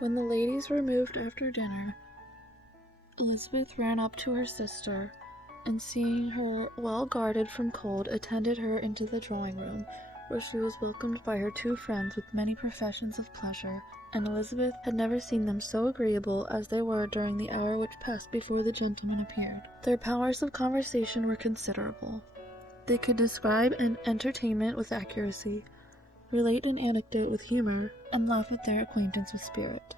When the ladies removed after dinner, Elizabeth ran up to her sister, and seeing her well guarded from cold, attended her into the drawing-room, where she was welcomed by her two friends with many professions of pleasure, and Elizabeth had never seen them so agreeable as they were during the hour which passed before the gentlemen appeared. Their powers of conversation were considerable. They could describe an entertainment with accuracy, relate an anecdote with humor, and laugh at their acquaintance with spirit.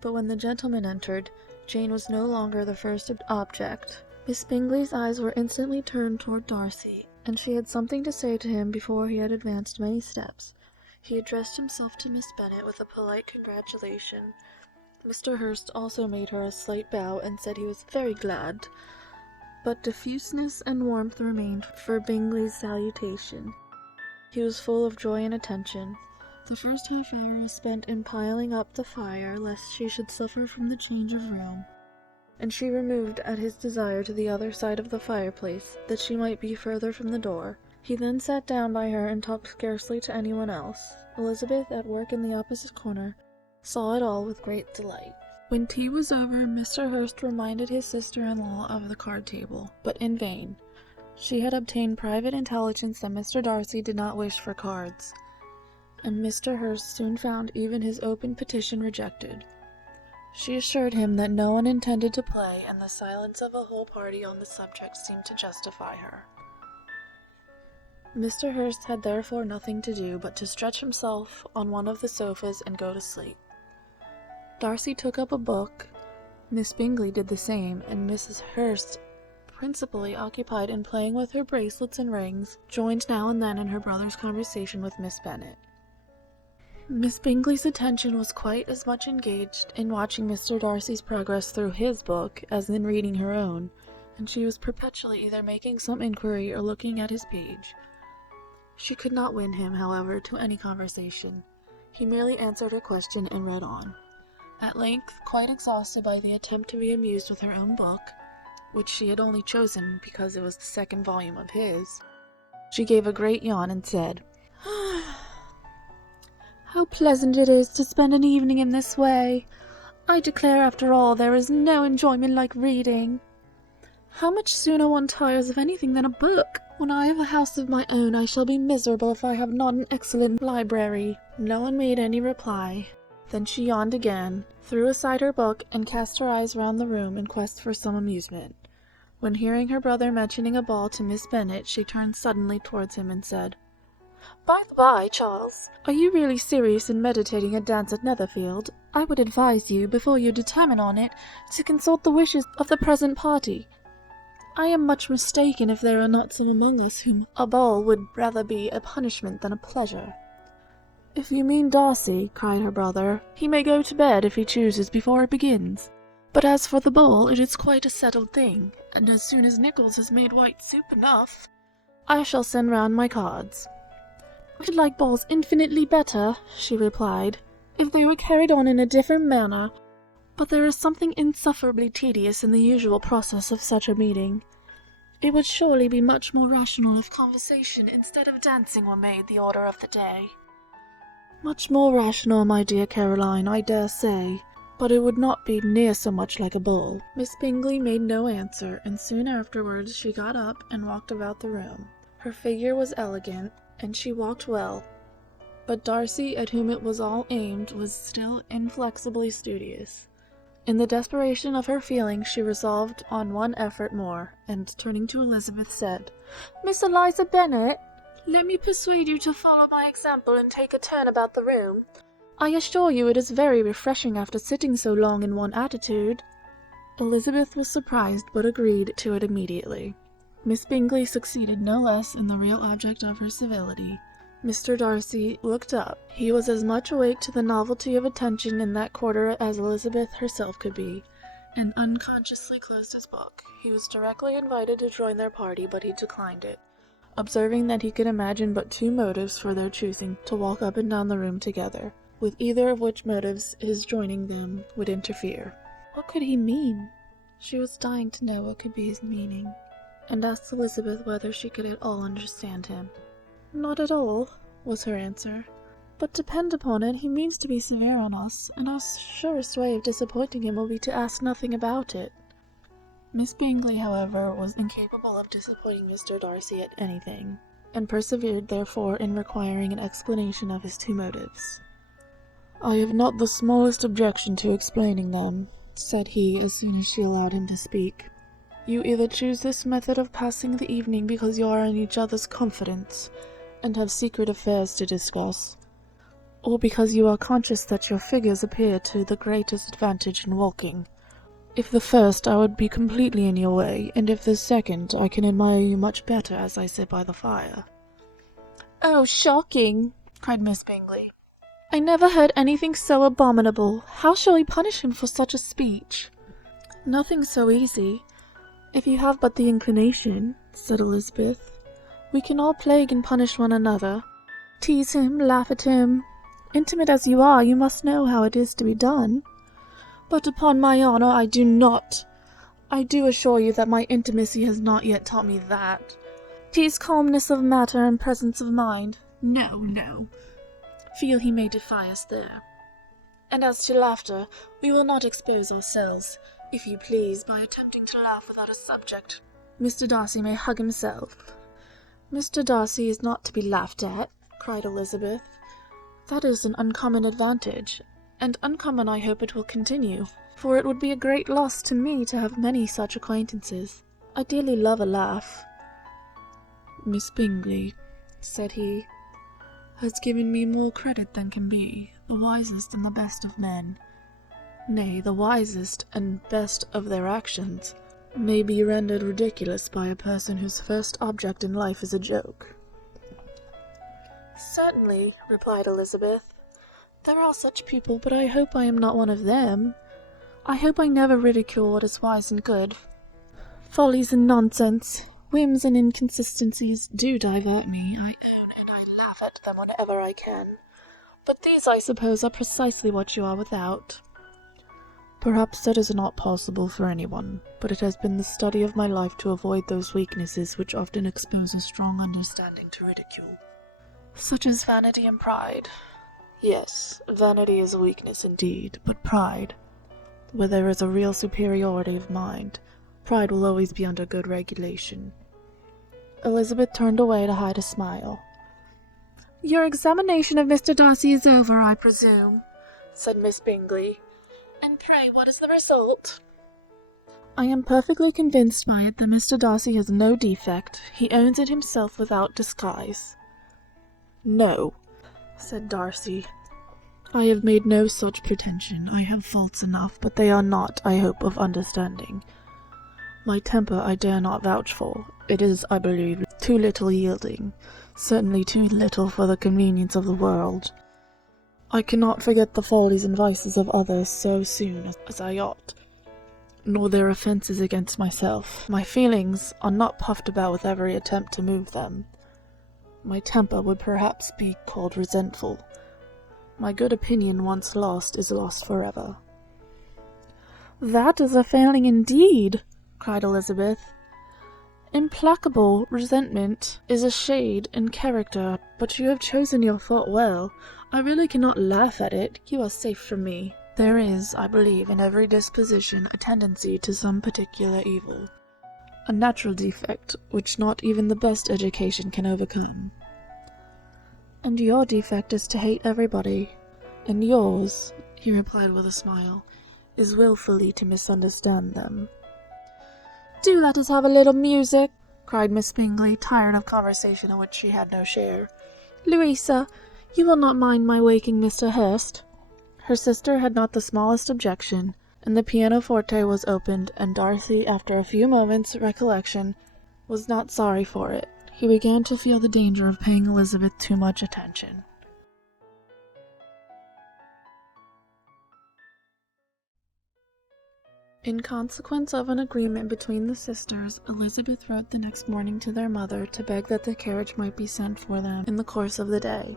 But when the gentlemen entered, Jane was no longer the first object. Miss Bingley's eyes were instantly turned toward Darcy, and she had something to say to him before he had advanced many steps. He addressed himself to Miss Bennet with a polite congratulation. Mr. Hurst also made her a slight bow and said he was very glad, but diffuseness and warmth remained for Bingley's salutation. He was full of joy and attention. The first half hour was spent in piling up the fire, lest she should suffer from the change of room, and she removed at his desire to the other side of the fireplace, that she might be further from the door. He then sat down by her and talked scarcely to anyone else. Elizabeth, at work in the opposite corner, saw it all with great delight. When tea was over, Mr. Hurst reminded his sister-in-law of the card-table, but in vain. She had obtained private intelligence that Mr. Darcy did not wish for cards, and Mr. Hurst soon found even his open petition rejected. She assured him that no one intended to play, and the silence of a whole party on the subject seemed to justify her. Mr. Hurst had therefore nothing to do but to stretch himself on one of the sofas and go to sleep. Darcy took up a book, Miss Bingley did the same, and Mrs. Hurst, principally occupied in playing with her bracelets and rings, joined now and then in her brother's conversation with Miss Bennet. Miss Bingley's attention was quite as much engaged in watching Mr. Darcy's progress through his book as in reading her own, and she was perpetually either making some inquiry or looking at his page. She could not win him, however, to any conversation. He merely answered her question and read on. At length, quite exhausted by the attempt to be amused with her own book, which she had only chosen because it was the second volume of his, she gave a great yawn and said, "How pleasant it is to spend an evening in this way! I declare, after all, there is no enjoyment like reading. How much sooner one tires of anything than a book! When I have a house of my own, I shall be miserable if I have not an excellent library." No one made any reply. Then she yawned again, threw aside her book, and cast her eyes round the room in quest for some amusement, when hearing her brother mentioning a ball to Miss Bennet, she turned suddenly towards him and said, "By the by, Charles, are you really serious in meditating a dance at Netherfield? I would advise you, before you determine on it, to consult the wishes of the present party. I am much mistaken if there are not some among us whom a ball would rather be a punishment than a pleasure." "If you mean Darcy," cried her brother, "he may go to bed, if he chooses, before it begins. But as for the ball, it is quite a settled thing, and as soon as Nichols has made white soup enough, I shall send round my cards." "I should like balls infinitely better," she replied, "if they were carried on in a different manner, but there is something insufferably tedious in the usual process of such a meeting. It would surely be much more rational if conversation instead of dancing were made the order of the day." "Much more rational, my dear Caroline, I dare say, but it would not be near so much like a ball." Miss Bingley made no answer, and soon afterwards she got up and walked about the room. Her figure was elegant, and she walked well, but Darcy, at whom it was all aimed, was still inflexibly studious. In the desperation of her feelings she resolved on one effort more, and turning to Elizabeth said, "Miss Eliza Bennet, let me persuade you to follow my example and take a turn about the room. I assure you it is very refreshing after sitting so long in one attitude." Elizabeth was surprised, but agreed to it immediately. Miss Bingley succeeded no less in the real object of her civility. Mr. Darcy looked up. He was as much awake to the novelty of attention in that quarter as Elizabeth herself could be, and unconsciously closed his book. He was directly invited to join their party, but he declined it, observing that he could imagine but two motives for their choosing to walk up and down the room together, with either of which motives his joining them would interfere. What could he mean? She was dying to know what could be his meaning, and asked Elizabeth whether she could at all understand him. "Not at all," was her answer. But depend upon it, he means to be severe on us, and our surest way of disappointing him will be to ask nothing about it. Miss Bingley, however, was incapable of disappointing Mr. Darcy at anything, and persevered therefore in requiring an explanation of his two motives. "I have not the smallest objection to explaining them," said he, as soon as she allowed him to speak. "You either choose this method of passing the evening because you are in each other's confidence, and have secret affairs to discuss, or because you are conscious that your figures appear to the greatest advantage in walking. If the first, I would be completely in your way, and if the second, I can admire you much better as I sit by the fire." "Oh, shocking!" cried Miss Bingley. "I never heard anything so abominable. How shall we punish him for such a speech?" "Nothing so easy, if you have but the inclination," said Elizabeth. "We can all plague and punish one another. Tease him, laugh at him. Intimate as you are, you must know how it is to be done." "But upon my honour, I do not. I do assure you that my intimacy has not yet taught me that. 'Tis calmness of matter and presence of mind. No, no. Feel he may defy us there. And as to laughter, we will not expose ourselves, if you please, by attempting to laugh without a subject. Mr. Darcy may hug himself." "Mr. Darcy is not to be laughed at," cried Elizabeth. "That is an uncommon advantage, and uncommon I hope it will continue, for it would be a great loss to me to have many such acquaintances. I dearly love a laugh." "Miss Bingley," said he, "has given me more credit than can be, the wisest and the best of men. Nay, the wisest and best of their actions may be rendered ridiculous by a person whose first object in life is a joke." "Certainly," replied Elizabeth. "There are such people, but I hope I am not one of them. I hope I never ridicule what is wise and good. Follies and nonsense, whims and inconsistencies do divert me, I own, and I laugh at them whenever I can. But these, I suppose, are precisely what you are without." "Perhaps that is not possible for anyone, but it has been the study of my life to avoid those weaknesses which often expose a strong understanding to ridicule." "Such as vanity and pride." "Yes, vanity is a weakness indeed, but pride, where there is a real superiority of mind, pride will always be under good regulation." Elizabeth turned away to hide a smile. "Your examination of Mr. Darcy is over, I presume," said Miss Bingley. "And pray, what is the result?" "I am perfectly convinced by it that Mr. Darcy has no defect. He owns it himself without disguise." "No," said Darcy, "I have made no such pretension. I have faults enough, but they are not, I hope, of understanding. My temper I dare not vouch for. It is, I believe, too little yielding, certainly too little for the convenience of the world. I cannot forget the follies and vices of others so soon as I ought, nor their offences against myself. My feelings are not puffed about with every attempt to move them. My temper would perhaps be called resentful. My good opinion once lost is lost forever." "That is a failing indeed," cried Elizabeth. "Implacable resentment is a shade in character, but you have chosen your fault well. I really cannot laugh at it. You are safe from me. There is, I believe, in every disposition a tendency to some particular evil, a natural defect which not even the best education can overcome." "And your defect is to hate everybody." "And yours," he replied with a smile, "is wilfully to misunderstand them." "Do let us have a little music," cried Miss Bingley, tired of conversation in which she had no share. "Louisa, you will not mind my waking Mr. Hurst?" Her sister had not the smallest objection, and the pianoforte was opened, and Darcy, after a few moments' recollection, was not sorry for it. He began to feel the danger of paying Elizabeth too much attention. In consequence of an agreement between the sisters, Elizabeth wrote the next morning to their mother to beg that the carriage might be sent for them in the course of the day.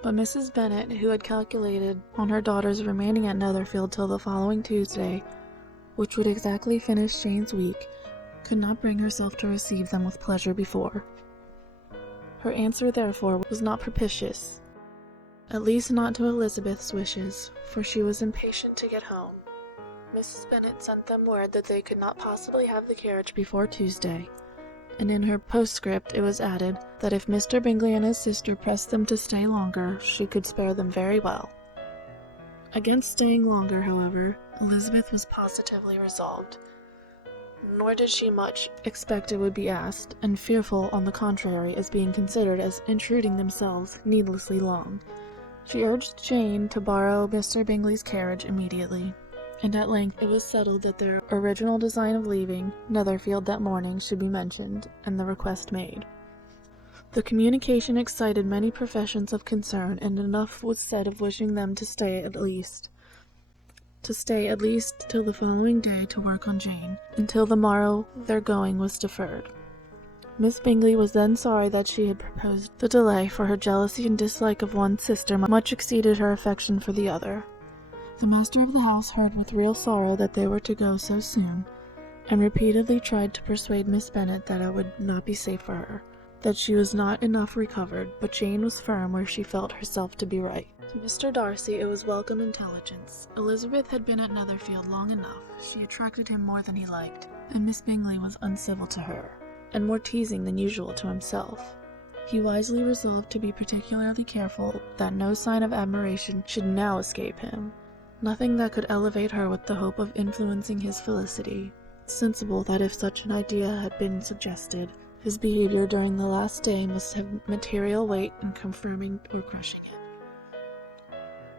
But Mrs. Bennet, who had calculated on her daughters remaining at Netherfield till the following Tuesday, which would exactly finish Jane's week, could not bring herself to receive them with pleasure before. Her answer, therefore, was not propitious. at least not to Elizabeth's wishes, for she was impatient to get home. Mrs. Bennet sent them word that they could not possibly have the carriage before Tuesday, and in her postscript it was added that if Mr. Bingley and his sister pressed them to stay longer, she could spare them very well. Against staying longer, however, Elizabeth was positively resolved, nor did she much expect it would be asked, and fearful, on the contrary, as being considered as intruding themselves needlessly long. She urged Jane to borrow Mr. Bingley's carriage immediately, and at length it was settled that their original design of leaving Netherfield that morning should be mentioned, and the request made. The communication excited many professions of concern, and enough was said of wishing them to stay at least till the following day to work on Jane. Until the morrow their going was deferred. Miss Bingley was then sorry that she had proposed the delay, for her jealousy and dislike of one sister much exceeded her affection for the other. The master of the house heard with real sorrow that they were to go so soon, and repeatedly tried to persuade Miss Bennet that it would not be safe for her, that she was not enough recovered, but Jane was firm where she felt herself to be right. To Mr. Darcy it was welcome intelligence. Elizabeth had been at Netherfield long enough. She attracted him more than he liked, and Miss Bingley was uncivil to her, and more teasing than usual to himself. He wisely resolved to be particularly careful that no sign of admiration should now escape him, nothing that could elevate her with the hope of influencing his felicity, sensible that if such an idea had been suggested, his behavior during the last day must have material weight in confirming or crushing it.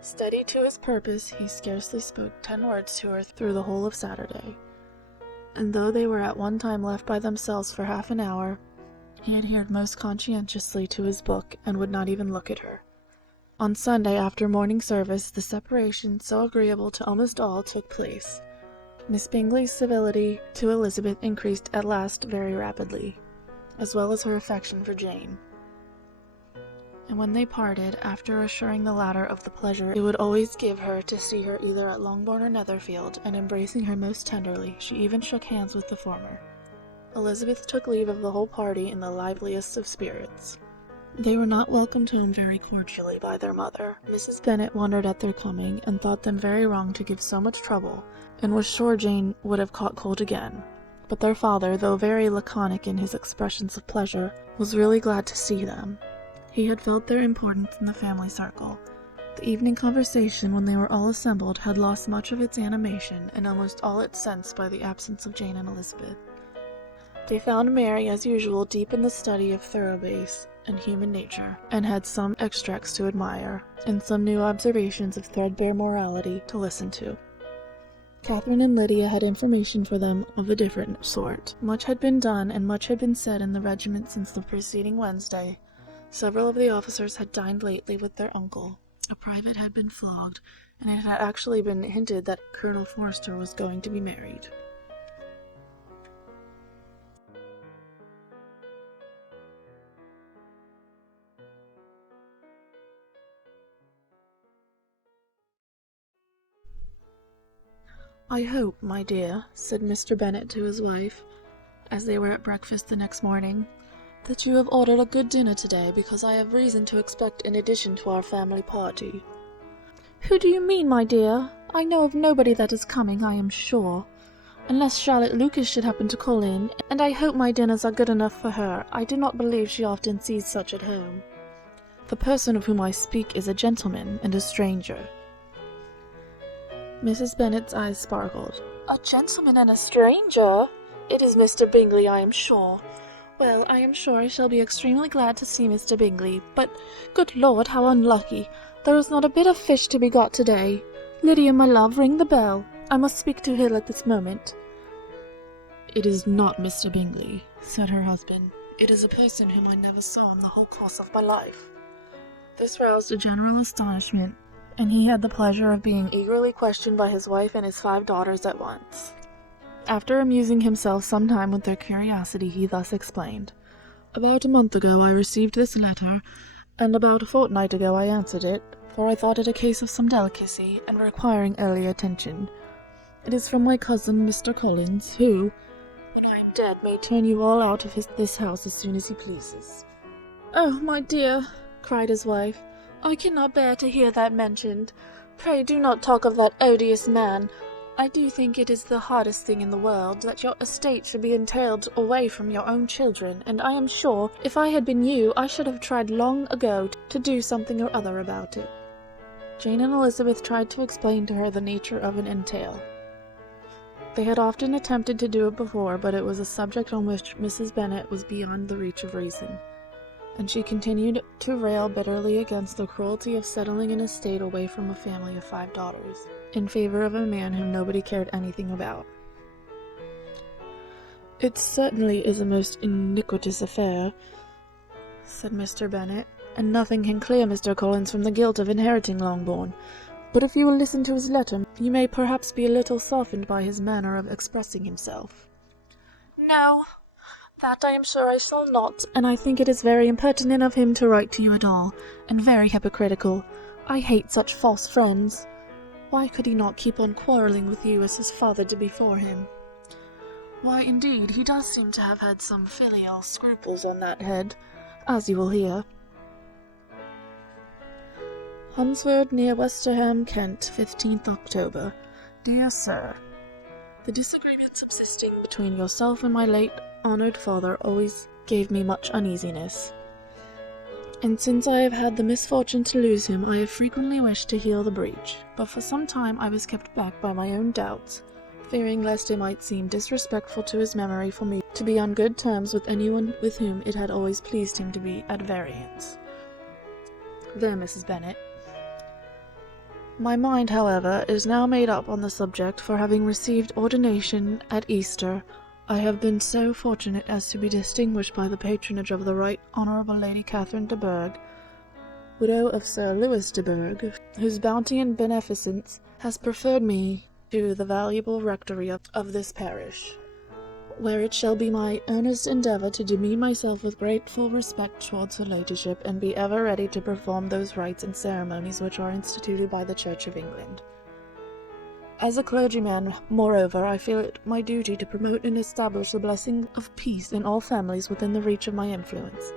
Steady to his purpose, he scarcely spoke 10 words to her through the whole of Saturday, and though they were at one time left by themselves for half an hour, he adhered most conscientiously to his book, and would not even look at her. On Sunday, after morning service, the separation, so agreeable to almost all, took place. Miss Bingley's civility to Elizabeth increased at last very rapidly, as well as her affection for Jane. And when they parted, after assuring the latter of the pleasure it would always give her to see her either at Longbourn or Netherfield, and embracing her most tenderly, she even shook hands with the former, Elizabeth took leave of the whole party in the liveliest of spirits. They were not welcomed home very cordially by their mother. Mrs. Bennet wondered at their coming, and thought them very wrong to give so much trouble, and was sure Jane would have caught cold again. But their father, though very laconic in his expressions of pleasure, was really glad to see them. He had felt their importance in the family circle. The evening conversation, when they were all assembled, had lost much of its animation, and almost all its sense by the absence of Jane and Elizabeth. They found Mary, as usual, deep in the study of thoroughbass and human nature, and had some extracts to admire, and some new observations of threadbare morality to listen to. Catherine and Lydia had information for them of a different sort. Much had been done, and much had been said in the regiment since the preceding Wednesday. Several of the officers had dined lately with their uncle. A private had been flogged, and it had actually been hinted that Colonel Forster was going to be married. "I hope, my dear," said Mr. Bennet to his wife, as they were at breakfast the next morning, "that you have ordered a good dinner today, because I have reason to expect an addition to our family party." "Who do you mean, my dear? I know of nobody that is coming, I am sure, unless Charlotte Lucas should happen to call in, and I hope my dinners are good enough for her. I do not believe she often sees such at home. The person of whom I speak is a gentleman and a stranger." Mrs. Bennet's eyes sparkled. "A gentleman and a stranger? It is Mr. Bingley, I am sure. Well, I am sure I shall be extremely glad to see Mr. Bingley, but, good Lord, how unlucky! There is not a bit of fish to be got today. Lydia, my love, ring the bell. I must speak to Hill at this moment." "It is not Mr. Bingley," said her husband. "It is a person whom I never saw in the whole course of my life." This roused a general astonishment, and he had the pleasure of being eagerly questioned by his wife and his 5 daughters at once. After amusing himself some time with their curiosity, he thus explained: "About a month ago I received this letter, and about a fortnight ago I answered it, for I thought it a case of some delicacy, and requiring early attention. It is from my cousin, Mr. Collins, who, when I am dead, may turn you all out of this house as soon as he pleases." "Oh, my dear," cried his wife, I cannot bear to hear that mentioned. Pray do not talk of that odious man. I do think it is the hardest thing in the world that your estate should be entailed away from your own children, and I am sure, if I had been you, I should have tried long ago to do something or other about it. Jane and Elizabeth tried to explain to her the nature of an entail. They had often attempted to do it before, but it was a subject on which Mrs. Bennet was beyond the reach of reason, and she continued to rail bitterly against the cruelty of settling an estate away from a family of 5 daughters, in favor of a man whom nobody cared anything about. "It certainly is a most iniquitous affair," said Mr. Bennet, "and nothing can clear Mr. Collins from the guilt of inheriting Longbourn. But if you will listen to his letter, you may perhaps be a little softened by his manner of expressing himself." "No, that I am sure I shall not, and I think it is very impertinent of him to write to you at all, and very hypocritical. I hate such false friends. Why could he not keep on quarrelling with you as his father did before him?" "Why, indeed, he does seem to have had some filial scruples on that head, as you will hear." "Hunsford, near Westerham, Kent, 15th October. Dear Sir, the disagreement subsisting between yourself and my late honoured father always gave me much uneasiness, and since I have had the misfortune to lose him, I have frequently wished to heal the breach, but for some time I was kept back by my own doubts, fearing lest it might seem disrespectful to his memory for me to be on good terms with anyone with whom it had always pleased him to be at variance. There, Mrs. Bennet. My mind, however, is now made up on the subject, for having received ordination at Easter, I have been so fortunate as to be distinguished by the patronage of the Right Honourable Lady Catherine de Bourgh, widow of Sir Louis de Bourgh, whose bounty and beneficence has preferred me to the valuable rectory of this parish, where it shall be my earnest endeavour to demean myself with grateful respect towards her ladyship, and be ever ready to perform those rites and ceremonies which are instituted by the Church of England. As a clergyman, moreover, I feel it my duty to promote and establish the blessing of peace in all families within the reach of my influence,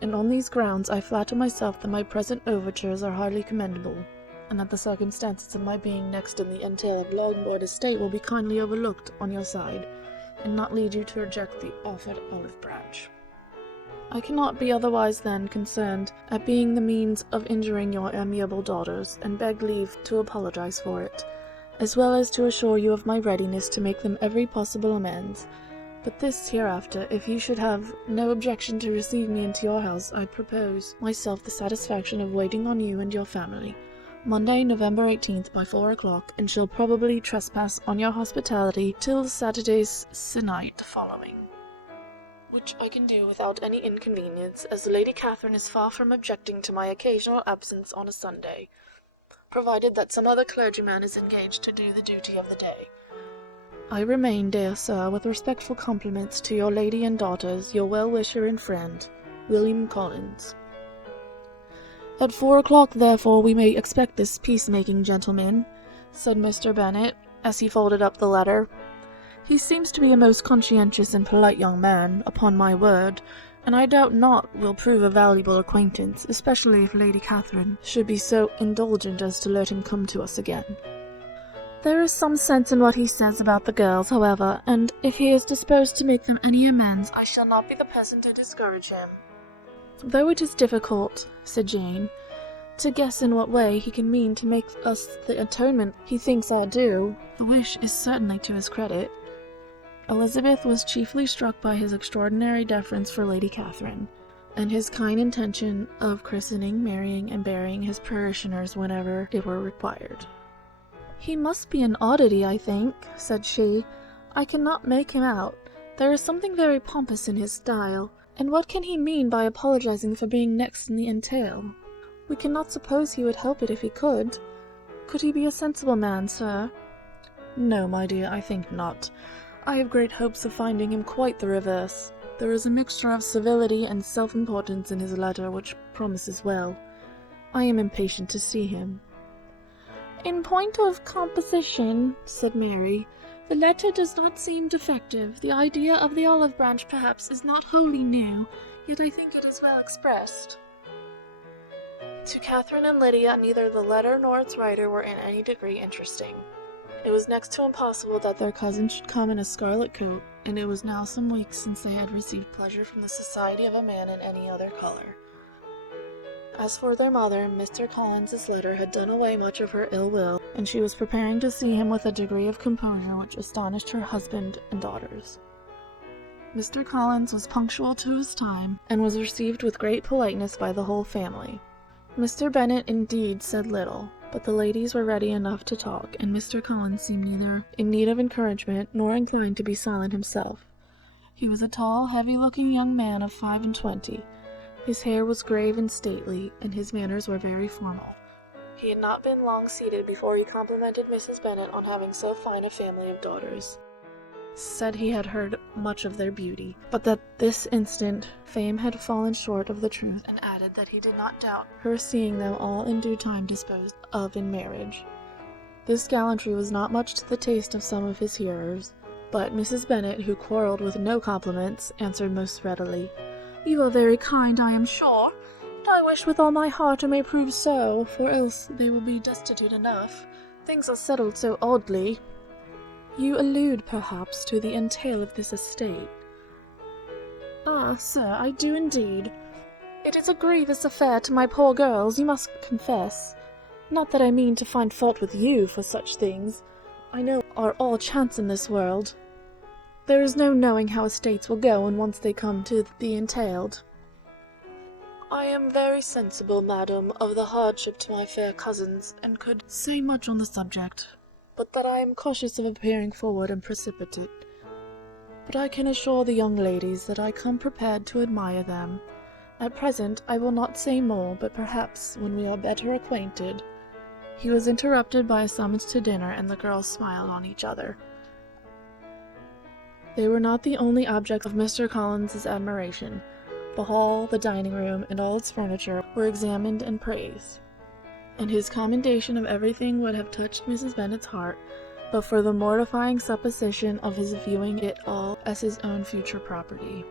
and on these grounds I flatter myself that my present overtures are highly commendable, and that the circumstances of my being next in the entail of Longbourn estate will be kindly overlooked on your side, and not lead you to reject the offered olive branch. I cannot be otherwise than concerned at being the means of injuring your amiable daughters, and beg leave to apologize for it, as well as to assure you of my readiness to make them every possible amends. But this hereafter, if you should have no objection to receive me into your house, I propose myself the satisfaction of waiting on you and your family, Monday, November 18th by 4 o'clock, and shall probably trespass on your hospitality till Saturday's se'nnight following, which I can do without any inconvenience, as Lady Catherine is far from objecting to my occasional absence on a Sunday, provided that some other clergyman is engaged to do the duty of the day. I remain, dear sir, with respectful compliments to your lady and daughters, your well-wisher and friend, William Collins. At 4 o'clock, therefore, we may expect this peacemaking gentleman, said Mr. Bennet, as he folded up the letter. He seems to be a most conscientious and polite young man, upon my word, and I doubt not will prove a valuable acquaintance, especially if Lady Catherine should be so indulgent as to let him come to us again. There is some sense in what he says about the girls, however, and if he is disposed to make them any amends, I shall not be the person to discourage him. Though it is difficult, said Jane, to guess in what way he can mean to make us the atonement he thinks our due, the wish is certainly to his credit. Elizabeth was chiefly struck by his extraordinary deference for Lady Catherine, and his kind intention of christening, marrying, and burying his parishioners whenever it were required. He must be an oddity, I think, said she. I cannot make him out. There is something very pompous in his style, and what can he mean by apologizing for being next in the entail? We cannot suppose he would help it if he could. Could he be a sensible man, sir? No, my dear, I think not. I have great hopes of finding him quite the reverse. There is a mixture of civility and self-importance in his letter which promises well. I am impatient to see him. In point of composition, said Mary, the letter does not seem defective. The idea of the olive branch, perhaps, is not wholly new, yet I think it is well expressed. To Catherine and Lydia, neither the letter nor its writer were in any degree interesting. It was next to impossible that their cousin should come in a scarlet coat, and it was now some weeks since they had received pleasure from the society of a man in any other color. As for their mother, Mr. Collins's letter had done away much of her ill will, and she was preparing to see him with a degree of composure which astonished her husband and daughters. Mr. Collins was punctual to his time, and was received with great politeness by the whole family. Mr. Bennet indeed said little, but the ladies were ready enough to talk, and Mr. Collins seemed neither in need of encouragement nor inclined to be silent himself. He was a tall, heavy-looking young man of 25. His hair was grave and stately, and his manners were very formal. He had not been long seated before he complimented Mrs. Bennet on having so fine a family of daughters. Said he had heard much of their beauty, but that this instant fame had fallen short of the truth, and added that he did not doubt her seeing them all in due time disposed of in marriage. This gallantry was not much to the taste of some of his hearers, but Mrs. Bennet, who quarrelled with no compliments, answered most readily, "You are very kind, I am sure, and I wish with all my heart it may prove so, for else they will be destitute enough. Things are settled so oddly." "You allude, perhaps, to the entail of this estate?" "Ah, sir, I do indeed. It is a grievous affair to my poor girls, you must confess. Not that I mean to find fault with you for such things. I know are all chance in this world. There is no knowing how estates will go when once they come to the entailed." "I am very sensible, madam, of the hardship to my fair cousins, and could say much on the subject, but that I am cautious of appearing forward and precipitate. But I can assure the young ladies that I come prepared to admire them. At present I will not say more, but perhaps when we are better acquainted—" He was interrupted by a summons to dinner, and the girls smiled on each other. They were not the only objects of Mr. Collins's admiration. The hall, the dining room, and all its furniture were examined and praised, and his commendation of everything would have touched Mrs. Bennet's heart, but for the mortifying supposition of his viewing it all as his own future property.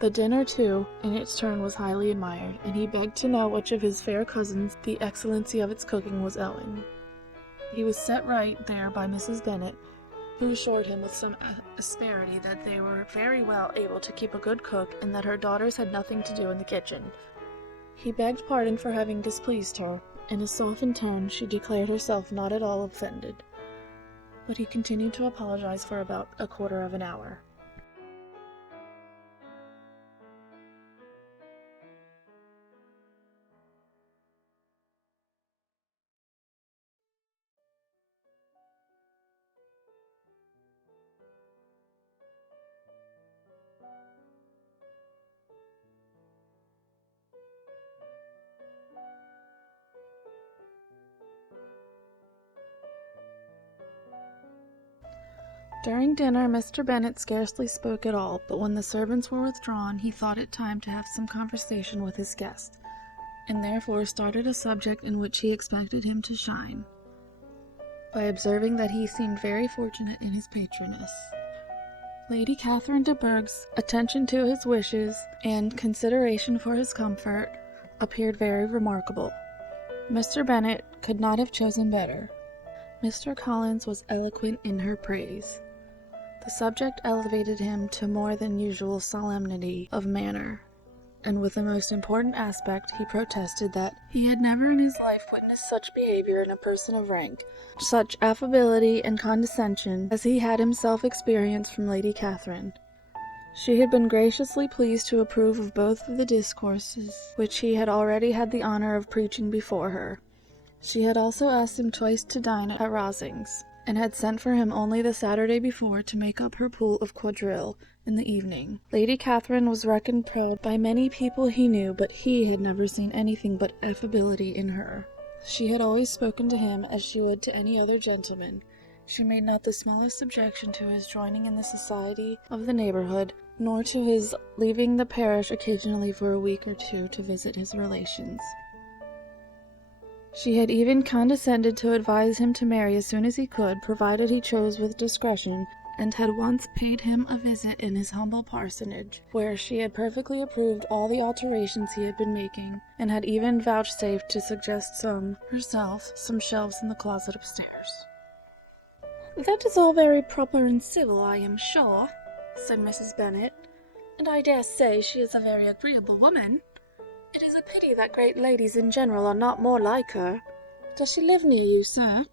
The dinner, too, in its turn was highly admired, and he begged to know which of his fair cousins the excellency of its cooking was owing. He was set right there by Mrs. Bennet, who assured him with some asperity that they were very well able to keep a good cook, and that her daughters had nothing to do in the kitchen. He begged pardon for having displeased her. In a softened tone she declared herself not at all offended, but he continued to apologize for about a quarter of an hour. During dinner Mr. Bennet scarcely spoke at all, but when the servants were withdrawn he thought it time to have some conversation with his guest, and therefore started a subject in which he expected him to shine, by observing that he seemed very fortunate in his patroness. Lady Catherine de Bourgh's attention to his wishes and consideration for his comfort appeared very remarkable. Mr. Bennet could not have chosen better. Mr. Collins was eloquent in her praise. The subject elevated him to more than usual solemnity of manner, and with the most important aspect he protested that he had never in his life witnessed such behavior in a person of rank, such affability and condescension as he had himself experienced from Lady Catherine. She had been graciously pleased to approve of both of the discourses which he had already had the honour of preaching before her. She had also asked him twice to dine at Rosings, and had sent for him only the Saturday before to make up her pool of quadrille in the evening. Lady Catherine was reckoned proud by many people he knew, but he had never seen anything but affability in her. She had always spoken to him as she would to any other gentleman. She made not the smallest objection to his joining in the society of the neighbourhood, nor to his leaving the parish occasionally for a week or two to visit his relations. She had even condescended to advise him to marry as soon as he could, provided he chose with discretion, and had once paid him a visit in his humble parsonage, where she had perfectly approved all the alterations he had been making, and had even vouchsafed to suggest herself some shelves in the closet upstairs. "That is all very proper and civil, I am sure," said Mrs. Bennet, "and I dare say she is a very agreeable woman. It is a pity that great ladies in general are not more like her. Does she live near you, sir?"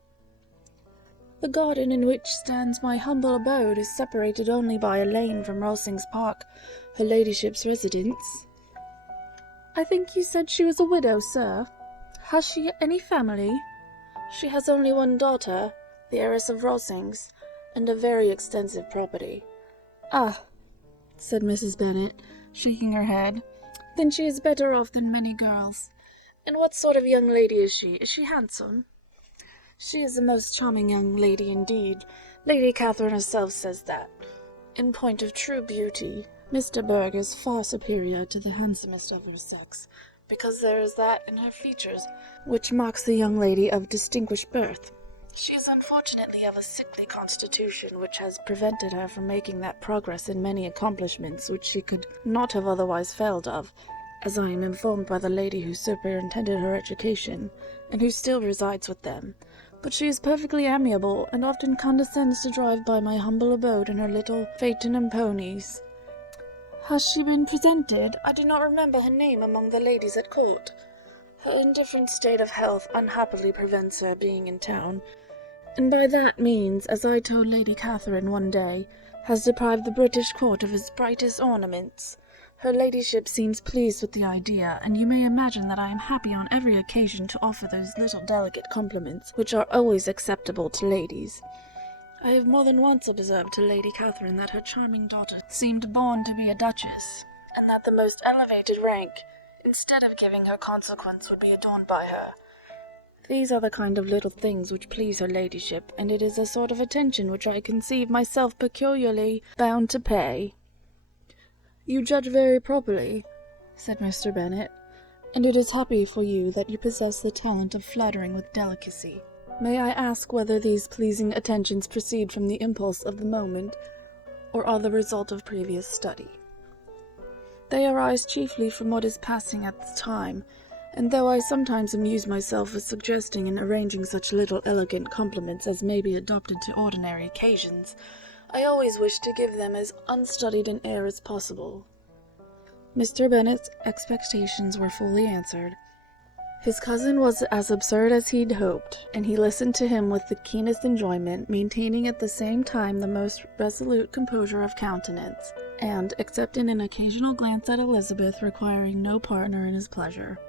"The garden in which stands my humble abode is separated only by a lane from Rosings Park, her ladyship's residence." "I think you said she was a widow, sir. Has she any family?" "She has only one daughter, the heiress of Rosings, and a very extensive property." "Ah," said Mrs. Bennet, shaking her head, "then she is better off than many girls. And what sort of young lady is she? Is she handsome?" "She is a most charming young lady indeed. Lady Catherine herself says that, in point of true beauty, Mr. Berg is far superior to the handsomest of her sex, because there is that in her features which marks the young lady of distinguished birth. She is unfortunately of a sickly constitution, which has prevented her from making that progress in many accomplishments which she could not have otherwise failed of, as I am informed by the lady who superintended her education, and who still resides with them. But she is perfectly amiable, and often condescends to drive by my humble abode in her little phaeton and ponies." "Has she been presented? I do not remember her name among the ladies at court." "Her indifferent state of health unhappily prevents her being in town, and by that means, as I told Lady Catherine one day, has deprived the British court of its brightest ornaments. Her ladyship seems pleased with the idea, and you may imagine that I am happy on every occasion to offer those little delicate compliments which are always acceptable to ladies. I have more than once observed to Lady Catherine that her charming daughter seemed born to be a duchess, and that the most elevated rank, instead of giving her consequence, would be adorned by her. These are the kind of little things which please her ladyship, and it is a sort of attention which I conceive myself peculiarly bound to pay." "You judge very properly," said Mr. Bennet, "and it is happy for you that you possess the talent of flattering with delicacy. May I ask whether these pleasing attentions proceed from the impulse of the moment, or are the result of previous study?" "They arise chiefly from what is passing at the time, and though I sometimes amuse myself with suggesting and arranging such little elegant compliments as may be adopted to ordinary occasions, I always wish to give them as unstudied an air as possible." Mr. Bennet's expectations were fully answered. His cousin was as absurd as he'd hoped, and he listened to him with the keenest enjoyment, maintaining at the same time the most resolute composure of countenance, and, except in an occasional glance at Elizabeth, requiring no partner in his pleasure.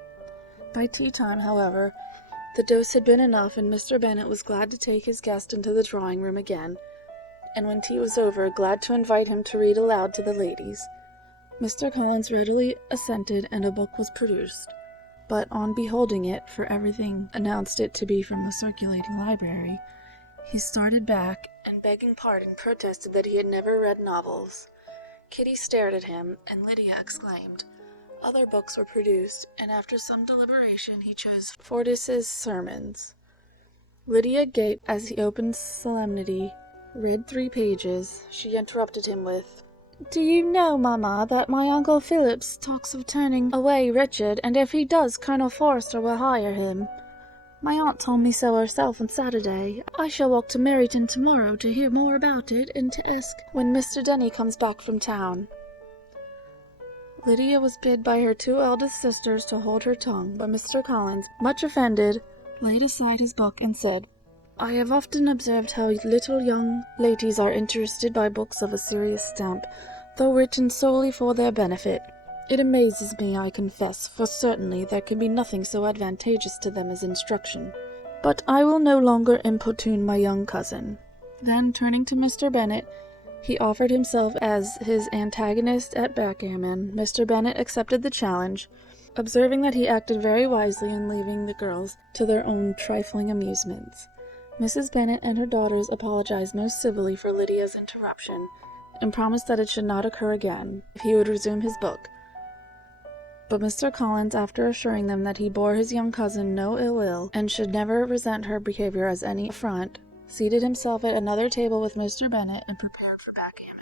By tea-time, however, the dose had been enough, and Mr. Bennet was glad to take his guest into the drawing-room again, and when tea was over, glad to invite him to read aloud to the ladies. Mr. Collins readily assented, and a book was produced. But on beholding it, for everything announced it to be from the circulating library, he started back, and begging pardon, protested that he had never read novels. Kitty stared at him, and Lydia exclaimed. Other books were produced, and after some deliberation he chose Fordyce's Sermons. Lydia gaped as he opened Solemnity, read 3 pages. She interrupted him with, "Do you know, mamma, that my Uncle Phillips talks of turning away Richard, and if he does, Colonel Forster will hire him? My aunt told me so herself on Saturday. I shall walk to Meryton tomorrow to hear more about it, and to ask when Mr. Denny comes back from town." Lydia was bid by her 2 eldest sisters to hold her tongue, but Mr. Collins, much offended, laid aside his book and said, "I have often observed how little young ladies are interested by books of a serious stamp, though written solely for their benefit. It amazes me, I confess, for certainly there can be nothing so advantageous to them as instruction. But I will no longer importune my young cousin." Then, turning to Mr. Bennet, he offered himself as his antagonist at backgammon. Mr. Bennet accepted the challenge, observing that he acted very wisely in leaving the girls to their own trifling amusements. Mrs. Bennet and her daughters apologized most civilly for Lydia's interruption, and promised that it should not occur again, if he would resume his book. But Mr. Collins, after assuring them that he bore his young cousin no ill will, and should never resent her behaviour as any affront, seated himself at another table with Mr. Bennet, and prepared for backgammon.